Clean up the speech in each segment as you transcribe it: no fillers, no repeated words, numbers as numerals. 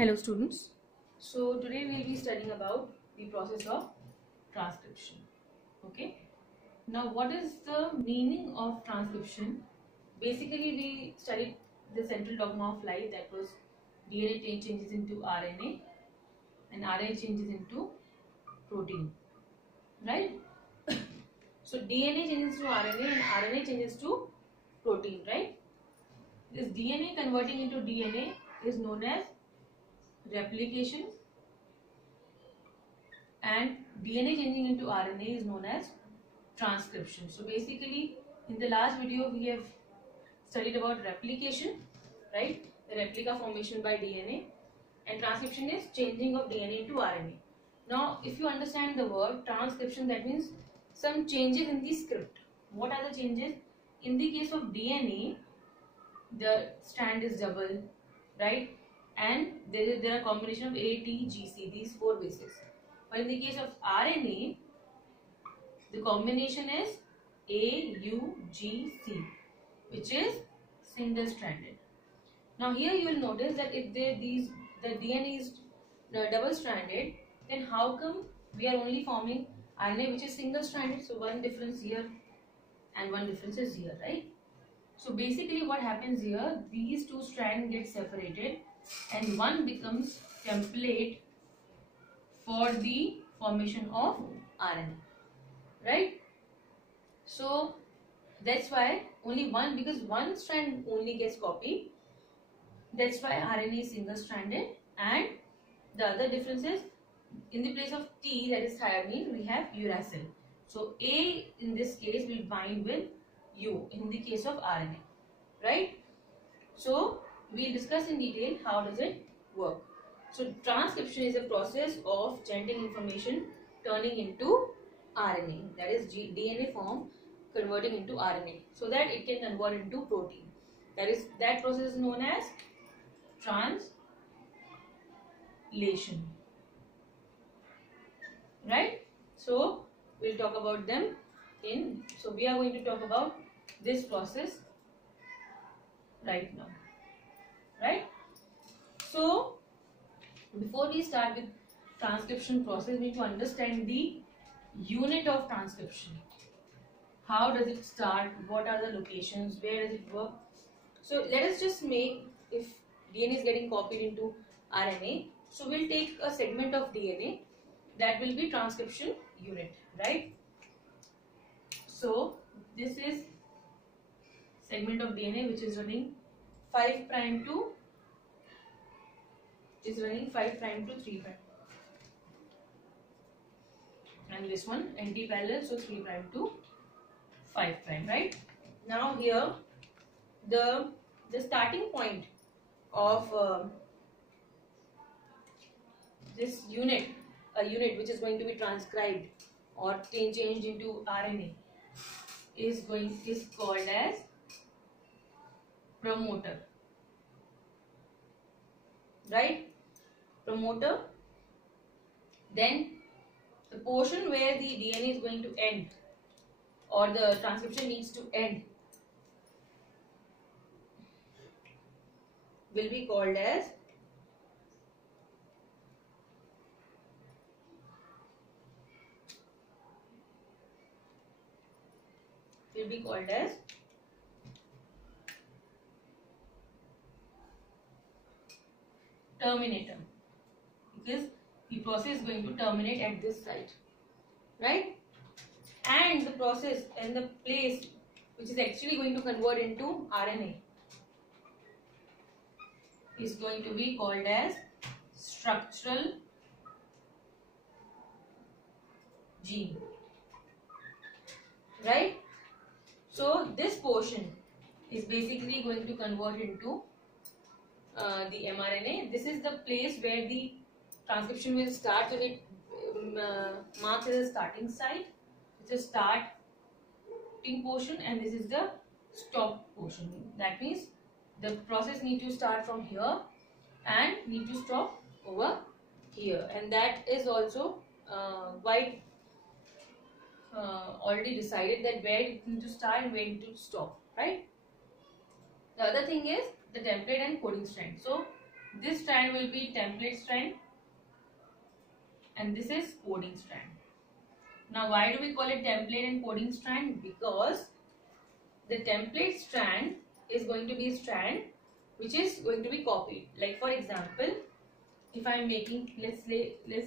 Hello students. So today we will be studying about the process of transcription. Okay. Now what is the meaning of transcription? Basically we studied the central dogma of life, that was DNA changes into RNA and RNA changes into protein. Right? So DNA changes to RNA and RNA changes to protein, right? This DNA converting into DNA is known as replication, and DNA changing into RNA is known as transcription. So basically in the last video we have studied about replication, right? The replica formation by DNA, and transcription is changing of DNA into RNA. Now if you understand the word transcription, that means some changes in the script. What are the changes? In the case of DNA, the strand is double, right? And there are combination of A, T, G, C, these four bases. But in the case of RNA, the combination is A, U, G, C, which is single stranded. Now here you will notice that if the DNA is double stranded, then how come we are only forming RNA which is single stranded? So one difference here and one difference is here, right? So basically what happens here, these two strands get separated and one becomes template for the formation of RNA, right? So that's why only one, because one strand only gets copied, that's why RNA is single stranded. And the other difference is, in the place of T, that is thymine, we have uracil. So A in this case will bind with U in the case of RNA, right? So we'll discuss in detail how does it work. So transcription is a process of genetic information turning into RNA, that is DNA form converting into RNA, so that it can convert into protein. That process is known as translation, right? So we'll talk about them so we are going to talk about this process right now, right? So before we start with transcription process, we need to understand the unit of transcription. How does it start? What are the locations? Where does it work? So let us just make, if DNA is getting copied into RNA, so we'll take a segment of DNA that will be transcription unit, right? So this is segment of DNA which is running 5' to 3', and this one anti-parallel, so 3' to 5', right? Now here the starting point of this unit, a unit which is going to be transcribed or changed into RNA, is called as promoter, right? Promoter. Then the portion where the DNA is going to end, or the transcription needs to end, will be called as terminator, because the process is going to terminate at this site, right? And the process and the place which is actually going to convert into RNA is going to be called as structural gene, right? So this portion is basically going to convert into the mRNA. This is the place where the transcription will start, so it marks as a starting site. It's a starting portion and this is the stop portion. That means the process need to start from here and need to stop over here, and that is also quite already decided, that where it need to start and where it need to stop, right? The other thing is the template and coding strand. So This strand will be template strand and this is coding strand. Now why do we call it template and coding strand? Because the template strand is going to be a strand which is going to be copied. Like for example, if I am making, let's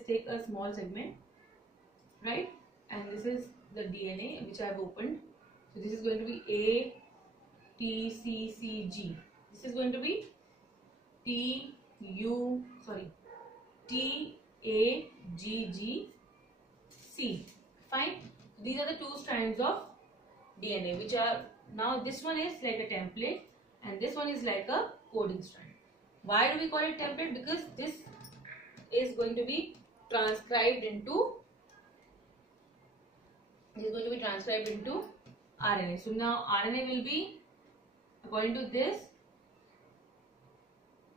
take a small segment, right? And this is the DNA which I have opened. So this is going to be A, T, C, C, G. This is going to be T, A, G, G, C. Fine. These are the two strands of DNA which are, now this one is like a template and this one is like a coding strand. Why do we call it template? Because this is going to be transcribed into RNA. So now RNA will be, according to this,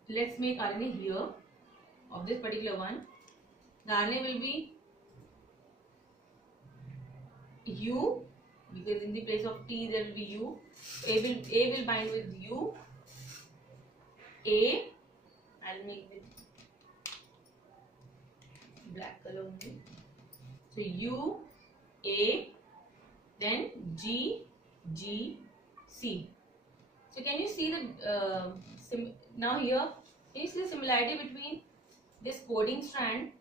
let's make RNA here of this particular one. The RNA will be U, because in the place of T there will be U. A will bind with U. A, I'll make with black color only. So U, A, then G, G, C. So can you see the now here? Can you see the similarity between this coding strand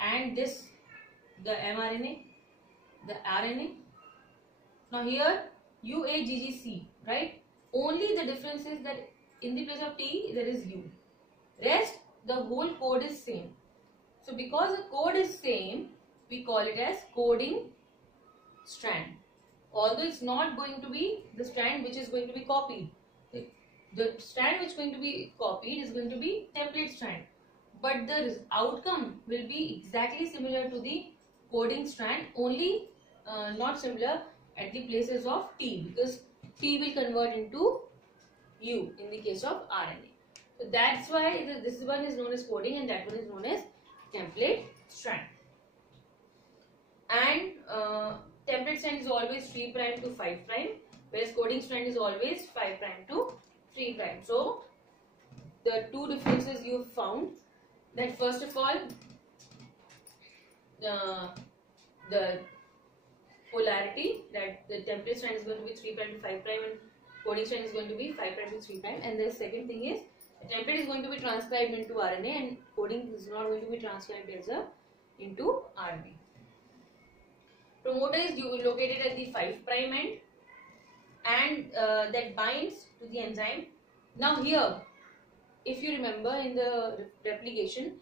and this, the mRNA, the RNA? Now here U, A, G, G, C, right? Only the difference is that in the place of T there is U. Rest the whole code is same. So because the code is same, we call it as coding strand. Although it's not going to be the strand which is going to be copied. The strand which is going to be copied is going to be template strand. But the outcome will be exactly similar to the coding strand, only not similar at the places of T, because T will convert into U in the case of RNA. So that's why this one is known as coding and that one is known as template strand. And template strand is always 3' to 5', whereas coding strand is always 5' to 3'. So the two differences you have found, that first of all the polarity, that the template strand is going to be 3' to 5' and coding strand is going to be 5' to 3'. And the second thing is, the template is going to be transcribed into RNA and coding is not going to be transcribed as into RNA. Promoter is located at the 5' end and that binds to the enzyme. Now here, if you remember in the replication,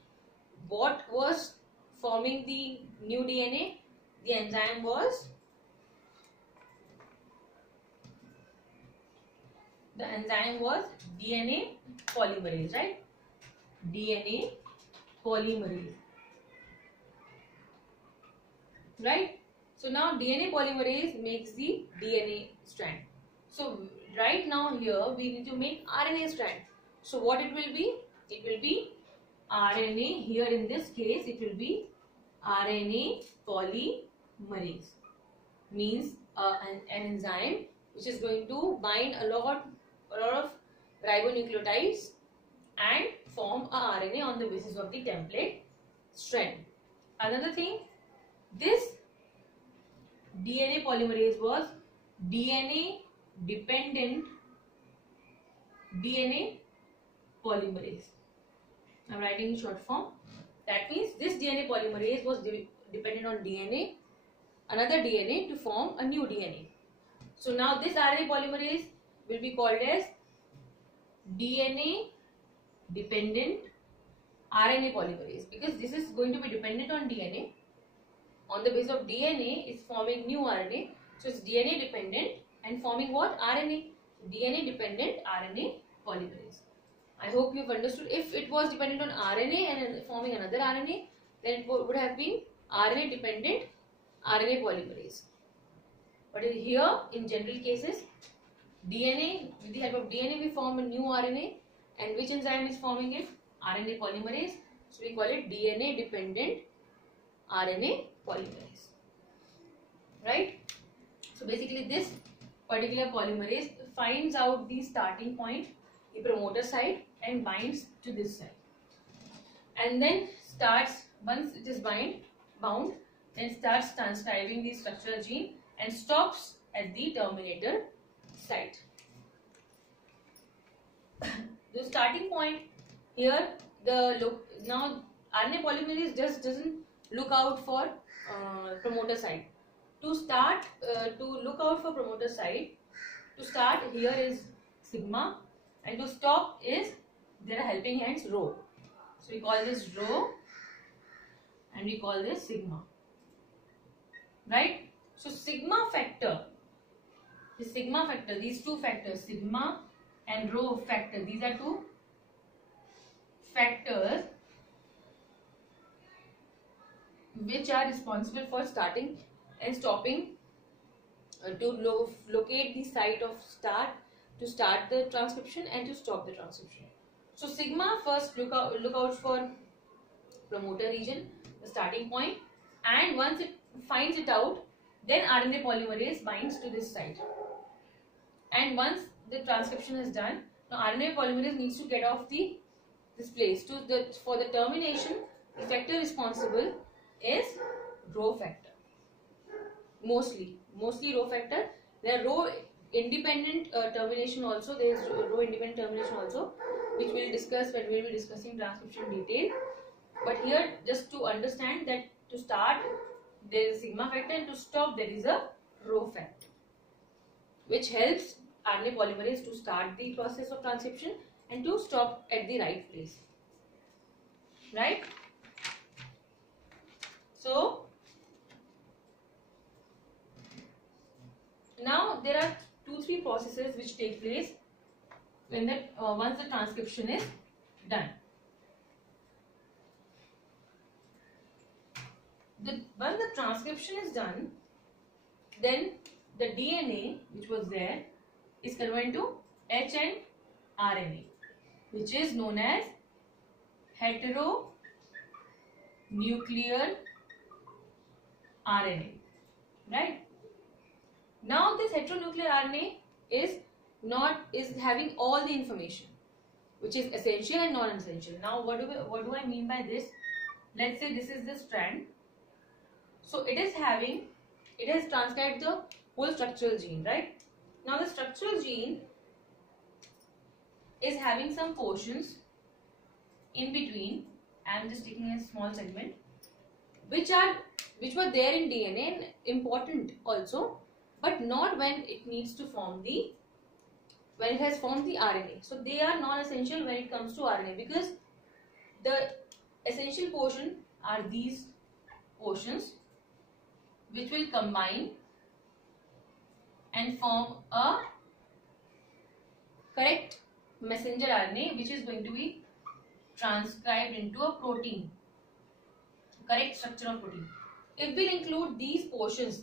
what was forming the new DNA? The enzyme was DNA polymerase, right? DNA polymerase, right? So now DNA polymerase makes the DNA strand. So right now here we need to make RNA strand. So what it will be? It will be RNA. Here in this case it will be RNA polymerase. Means an enzyme which is going to bind a lot of ribonucleotides and form a RNA on the basis of the template strand. Another thing, this DNA polymerase was DNA dependent DNA polymerase. I am writing in short form. That means this DNA polymerase was dependent on DNA, another DNA, to form a new DNA. So now this RNA polymerase will be called as DNA dependent RNA polymerase, because this is going to be dependent on DNA. On the basis of DNA, it's forming new RNA. So it's DNA dependent and forming what? RNA. DNA dependent RNA polymerase. I hope you've understood. If it was dependent on RNA and forming another RNA, then it would have been RNA dependent RNA polymerase. But here, in general cases, DNA, with the help of DNA, we form a new RNA, and which enzyme is forming it? RNA polymerase. So we call it DNA dependent RNA polymerase, right? So basically this particular polymerase finds out the starting point, the promoter site, and binds to this side, and then starts, once it is bound, then starts transcribing the structural gene and stops at the terminator site. The starting point here, now RNA polymerase just doesn't look out for promoter site. To start, to look out for promoter site, to start here is sigma, and to stop is, there are helping hands, rho. So we call this rho and we call this sigma, right? So sigma factor, the sigma factor, these two factors, sigma and rho factor, these are two factors which are responsible for starting and stopping, to locate the site of start, to start the transcription and to stop the transcription. So sigma first look out for promoter region, the starting point, and once it finds it out, then RNA polymerase binds to this site. And once the transcription is done, now RNA polymerase needs to get off this place. For the termination, the factor responsible is rho factor. Mostly rho factor. There are rho independent termination also. There is rho independent termination also, which we will discuss when we will be discussing transcription detail. But here, just to understand that to start there is sigma factor and to stop there is a rho factor, which helps RNA polymerase to start the process of transcription and to stop at the right place. Right? So now there are 2-3 processes which take place when once the transcription is done. Once the transcription is done, then the DNA which was there is converted to H and RNA, which is known as heteronuclear RNA, right? Now this heteronuclear RNA is having all the information, which is essential and non-essential. Now what do I mean by this? Let's say this is the strand. So it has transcribed the whole structural gene, right? Now the structural gene is having some portions in between. I am just taking a small segment, which were there in DNA and important also, but not when it needs to form when it has formed the RNA. So they are non-essential when it comes to RNA, because the essential portion are these portions which will combine and form a correct messenger RNA, which is going to be transcribed into a protein, correct structure of protein. If we include these portions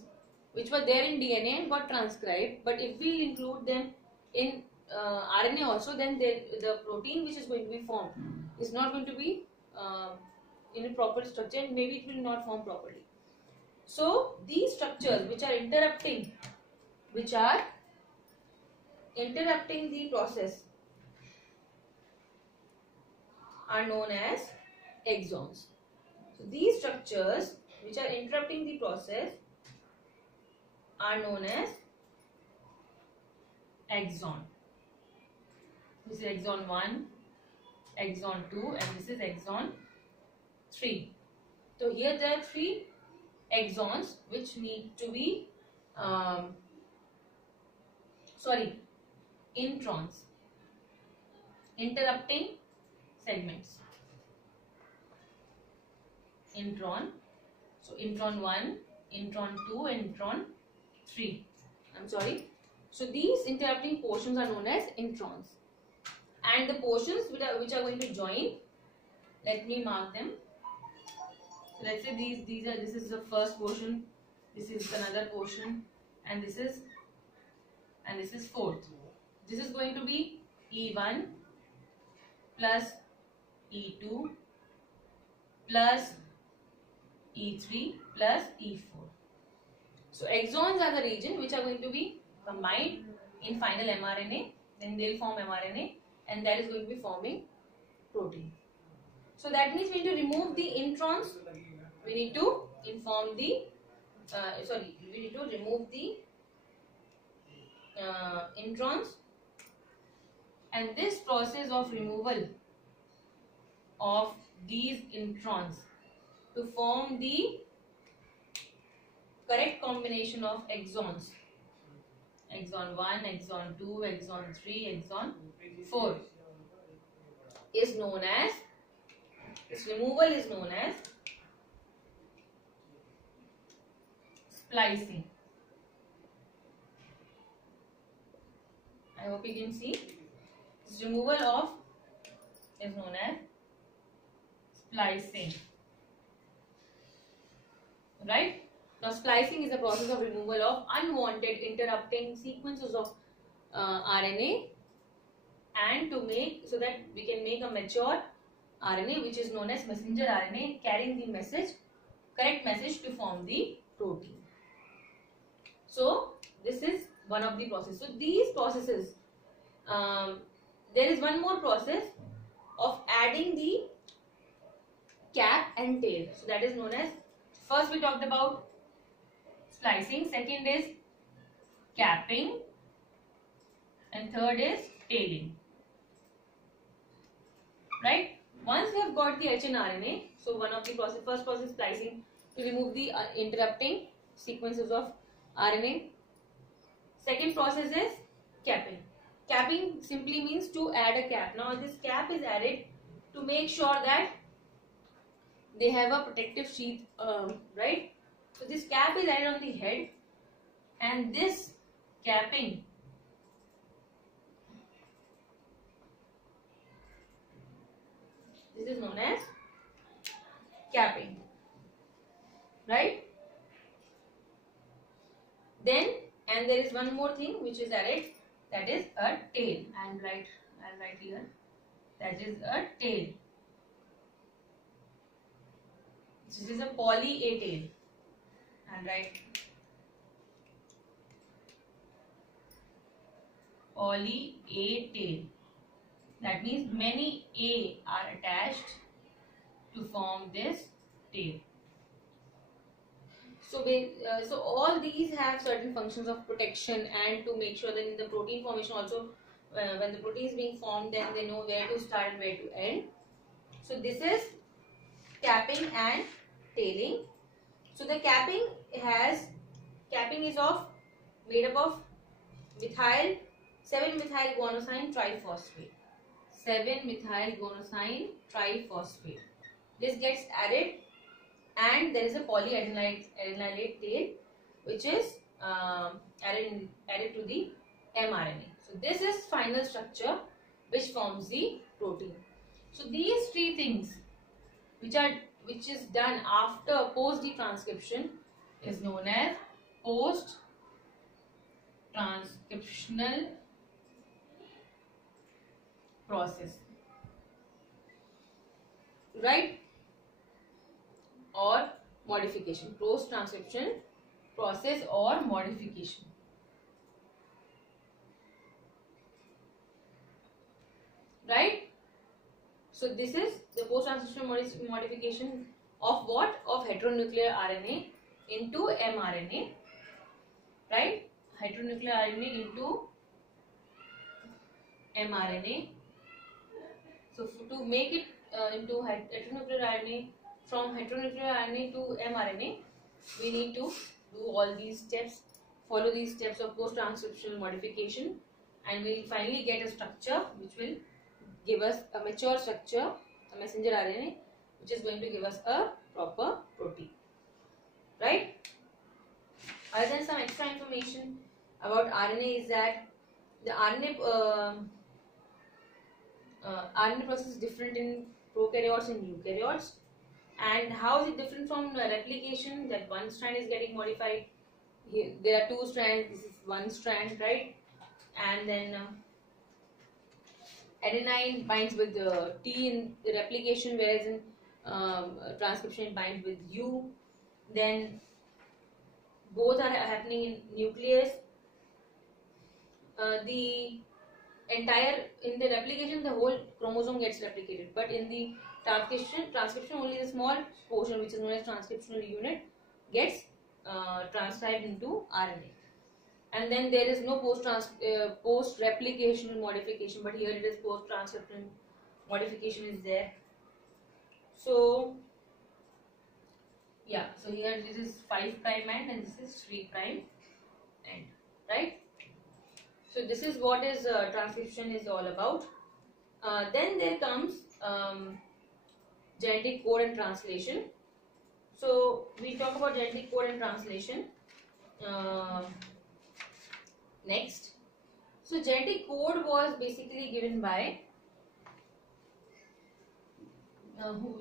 which were there in DNA and got transcribed, but if we include them in RNA also, then the protein which is going to be formed is not going to be in a proper structure, and maybe it will not form properly. So these structures which are interrupting the process are known as exons. So these structures which are interrupting the process are known as exon. This is exon 1, exon 2, and this is exon 3. So here there are 3 exons which need to be introns, interrupting segments. Intron. So intron 1, intron 2 and intron 3. So these interrupting portions are known as introns. And the portions which are going to join, let me mark them. So let's say this is the first portion, this is another portion, and this is fourth. This is going to be E1 plus E2 plus E3 plus E4. So exons are the region which are going to be combined in final mRNA, then they will form mRNA, and that is going to be forming protein. So that means we need to remove the introns. We need to inform the we need to remove the introns, and this process of removal of these introns to form the correct combination of exons, exon 1, exon 2, exon 3, exon 4, is known as, this removal is known as splicing. I hope you can see. This removal of is known as splicing. Right? Now splicing is a process of removal of unwanted interrupting sequences of RNA, and to make, so that we can make a mature RNA which is known as messenger RNA, carrying the message, correct message to form the protein. So this is one of the processes. So these processes, there is one more process of adding the cap and tail. So that is known as, first we talked about splicing, second is capping, and third is tailing. Right? Once we have got the hnRNA, so one of the process, first process splicing to remove the interrupting sequences of RNA. Second process is capping. Capping simply means to add a cap. Now this cap is added to make sure that they have a protective sheath, right? So this cap is added on the head, and this capping this is known as capping, right? Then, and there is one more thing which is added, that is a tail. I'll write here, that is a tail. This is a poly A tail. And write poly A tail. That means many A are attached to form this tail. So, so all these have certain functions of protection, and to make sure that in the protein formation also, when the protein is being formed, then they know where to start and where to end. So this is capping and tailing. So the capping is made up of 7-methyl guanosine triphosphate. 7-methyl guanosine triphosphate. This gets added, and there is a polyadenylate tail which is added to the mRNA. So this is final structure which forms the protein. So these three things which is done after post-transcription is known as post-transcriptional process, right? Or modification, post-transcription process or modification. Right? So this is the post-transcriptional modification of what? Of heteronuclear RNA into mRNA. Right? Heteronuclear RNA into mRNA. So to make it into heteronuclear RNA, from heteronuclear RNA to mRNA, we need to do all these steps, follow these steps of post-transcriptional modification, and we will finally get a structure which will give us a mature structure, a messenger RNA, which is going to give us a proper protein. Right? Other than some extra information about RNA is that the RNA process is different in prokaryotes and eukaryotes. And how is it different from replication? That one strand is getting modified. Here, there are two strands. This is one strand, right? And then adenine binds with the T in the replication, whereas in transcription it binds with U. Then both are happening in nucleus. The in the replication the whole chromosome gets replicated, but in the transcription only the small portion which is known as transcriptional unit gets transcribed into RNA. And then there is no post replication modification, but here it is post transcription modification is there. So yeah, so here this is 5' end and this is 3' end, right? So this is what is transcription is all about. Then there comes genetic code and translation. So we talk about genetic code and translation next. So genetic code was basically given by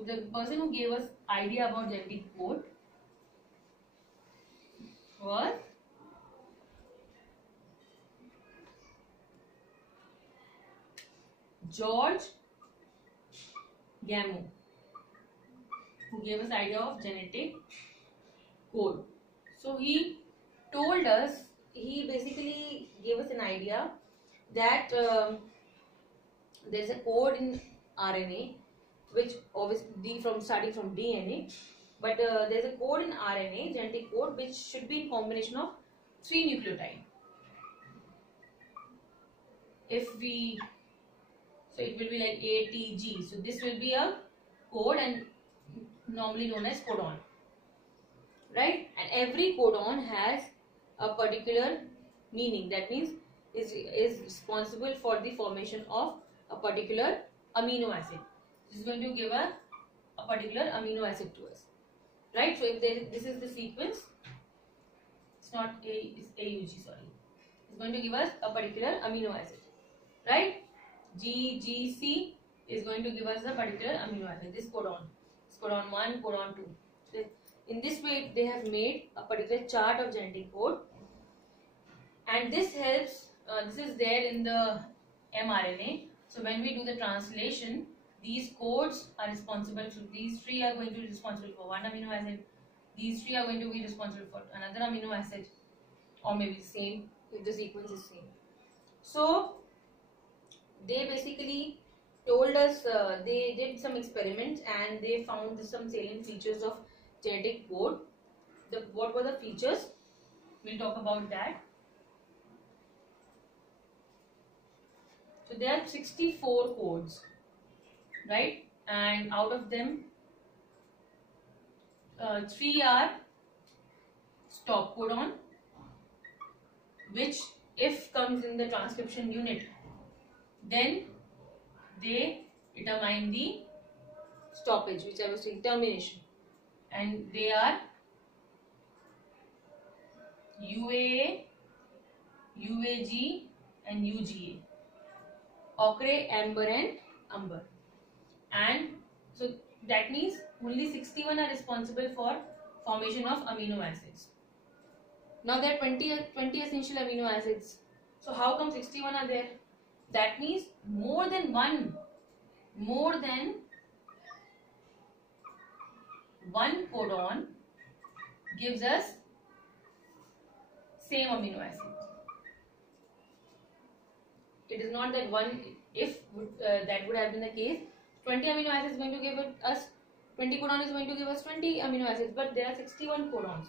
the person who gave us idea about genetic code was George Gamow, who gave us idea of genetic code. So he told us, he basically gave us an idea that there is a code in RNA, which obviously starting from DNA, but there is a code in RNA, genetic code, which should be in combination of 3 nucleotides. So it will be like ATG. So this will be a code and normally known as codon, right? And every codon has a particular meaning. That means is responsible for the formation of a particular amino acid. This is going to give a particular amino acid to us, right? So if this is the sequence, it's not A, it's AUG, sorry. It's going to give us a particular amino acid, right? GGC is going to give us a particular amino acid. This codon, it's codon 1, codon 2. So in this way, they have made a particular chart of genetic code, and this helps. This is there in the mRNA. So when we do the translation, these codes are responsible. So these 3 are going to be responsible for one amino acid. These 3 are going to be responsible for another amino acid, or maybe the same if the sequence is same. So they basically told us, they did some experiments and they found some salient features of genetic code. What were the features? We'll talk about that. So there are 64 codes, right? And out of them, 3 are stop codon, which if comes in the transcription unit, then they determine the stoppage, which I was saying, termination. And they are UAA, UAG and UGA. Ochre, amber and umber. And so that means only 61 are responsible for formation of amino acids. Now there are 20 essential amino acids. So how come 61 are there? That means more than one codon gives us same amino acid. It is not that one, if that would have been the case, 20 amino acids is going to give us 20 codon is going to give us 20 amino acids, but there are 61 codons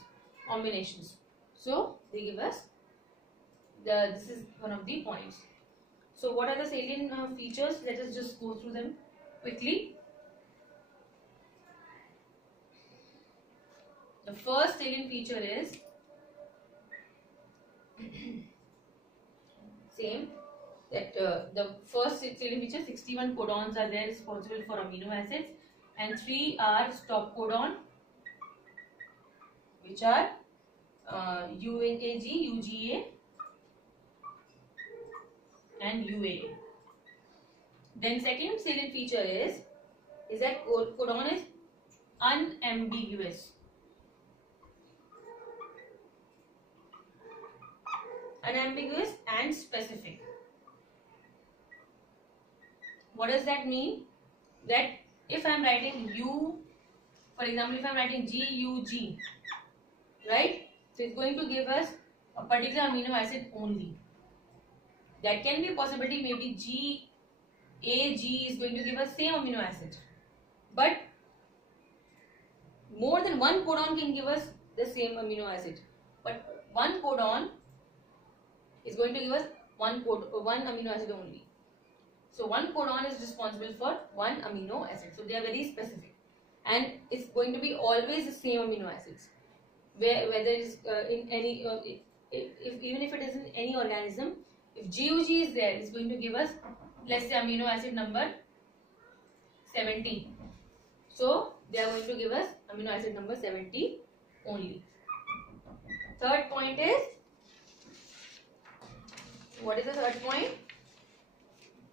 combinations. So they give us this is one of the points. So what are the salient features? Let us just go through them quickly. The first salient feature is same, that the first salient feature, 61 codons are there responsible for amino acids, and 3 are stop codon, which are UAG, UGA and UAA. Then second salient feature is that codon is unambiguous. Unambiguous and specific. What does that mean? That if I am writing U, for example, if I am writing GUG, right? So it's going to give us a particular amino acid only. That can be a possibility. Maybe GAG is going to give us same amino acid, but more than one codon can give us the same amino acid, but one codon is going to give us one amino acid only. So one codon is responsible for one amino acid. So they are very specific, and it's going to be always the same amino acids. Whether it's in any, even if it is in any organism, if GUG is there, it's going to give us, let's say, amino acid number 70. So they are going to give us amino acid number 70 only. Third point is, what is the third point?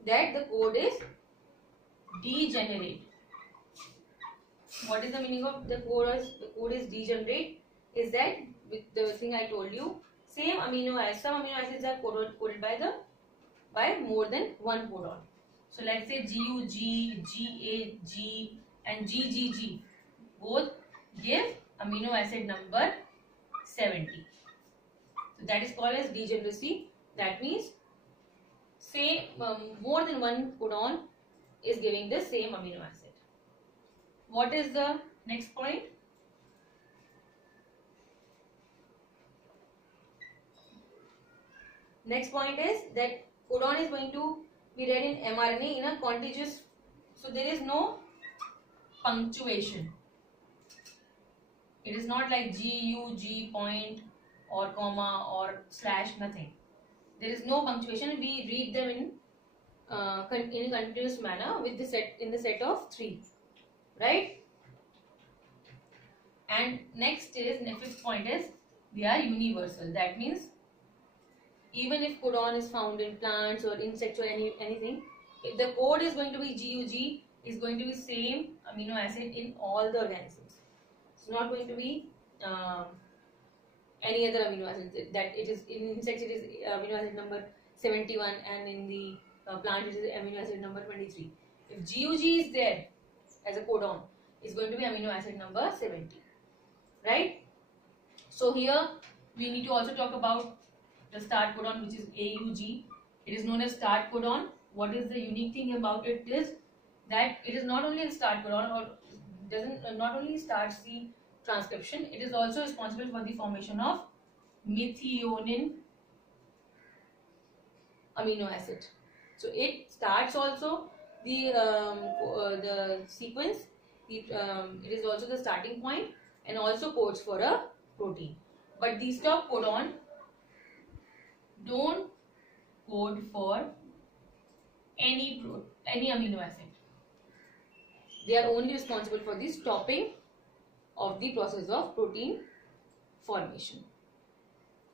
That the code is degenerate. What is the meaning of the code? The code is degenerate. Is that with the thing I told you? Same amino acid. Some amino acids are coded by more than one codon. So let's say GUG, GAG, and GGG both give amino acid number 70. So that is called as degeneracy. That means more than one codon is giving the same amino acid. What is the next point? Next point is that codon is going to be read in mRNA in a contiguous, so there is no punctuation. It is not like GUG point or comma or slash, nothing. There is no punctuation. We read them in a continuous manner with the set of 3, right? And next fifth point is they are universal. That means even if codon is found in plants or insects or anything, if the code is going to be GUG, is going to be same amino acid in all the organisms. It's not going to be any other amino acid. That it is in insects, it is amino acid number 71, and in the plant it is amino acid number 23. If GUG is there as a codon, it's going to be amino acid number 70, right? So here we need to also talk about the start codon, which is AUG. It is known as start codon. What is the unique thing about it is that it is not only a start codon, or not only starts the transcription, it is also responsible for the formation of methionine amino acid. So it starts also the sequence. It is also the starting point and also codes for a protein. But the stop codon don't code for any amino acid. They are only responsible for the stopping of the process of protein formation.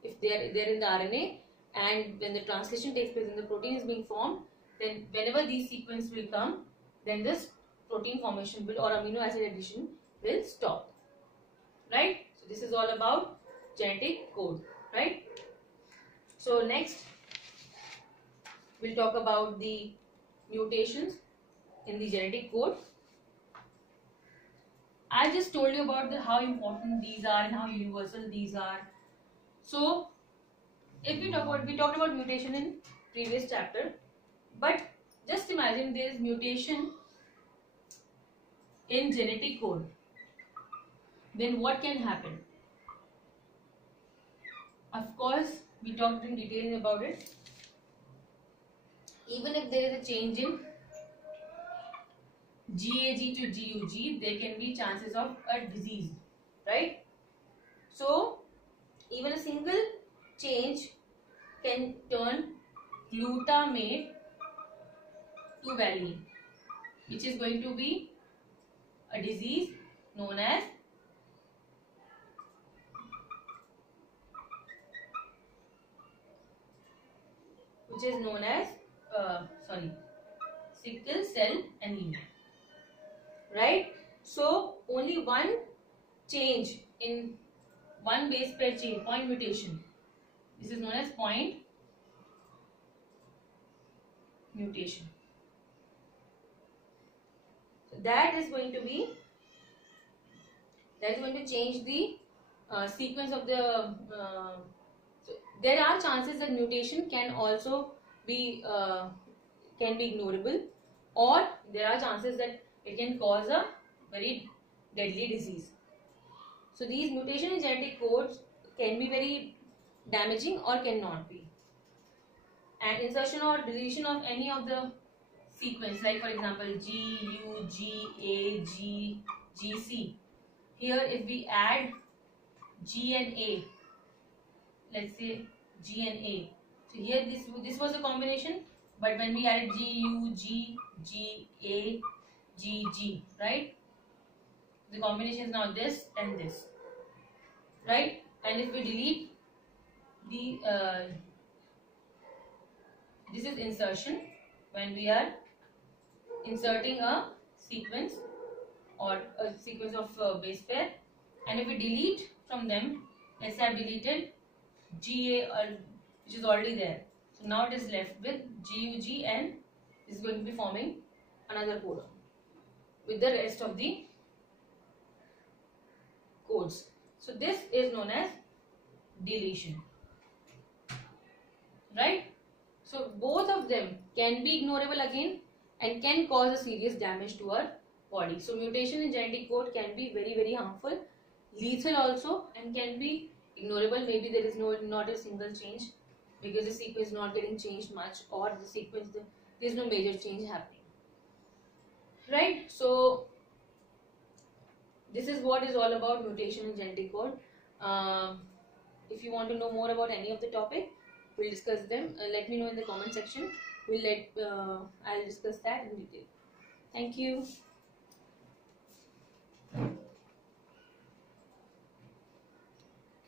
If they are in the RNA, and when the translation takes place and the protein is being formed, then whenever these sequence will come, then this protein formation will, or amino acid addition will stop, right? So this is all about genetic code, right? So next we'll talk about the mutations in the genetic code. I just told you about how important these are and how universal these are. So if we talked about mutation in previous chapter, but just imagine there is mutation in genetic code, then what can happen? Of course, we talked in detail about it. Even if there is a change in GAG to GUG, there can be chances of a disease, right? So even a single change can turn glutamate to valine, which is going to be a disease known as sickle cell anemia, right? So only one change in one base pair chain, point mutation, this is known as point mutation. So that is going to change the sequence of the so there are chances that mutation can also be can be ignorable, or there are chances that it can cause a very deadly disease. So these mutation in genetic codes can be very damaging or cannot be. And insertion or deletion of any of the sequence, like for example G, U, G, A, G, G, C. Here if we add G and A, let's say G and A. So here this was a combination, but when we added G, U, G, G, A, G, G, right? The combination is now this and this, right? And if we delete the this is insertion, when we are inserting a sequence or a sequence of base pair, and if we delete from them, let's say I've deleted GA, which is already there, so now it is left with GUG, and this is going to be forming another codon with the rest of the codes. So this is known as deletion, right? So both of them can be ignorable again and can cause a serious damage to our body. So mutation in genetic code can be very harmful, lethal also, and can be ignorable. Maybe there is not a single change because the sequence is not getting changed much, or the sequence there is no major change happening, right? So this is what is all about mutation in genetic code. If you want to know more about any of the topic, we'll discuss them. Let me know in the comment section. I'll discuss that in detail. Thank you.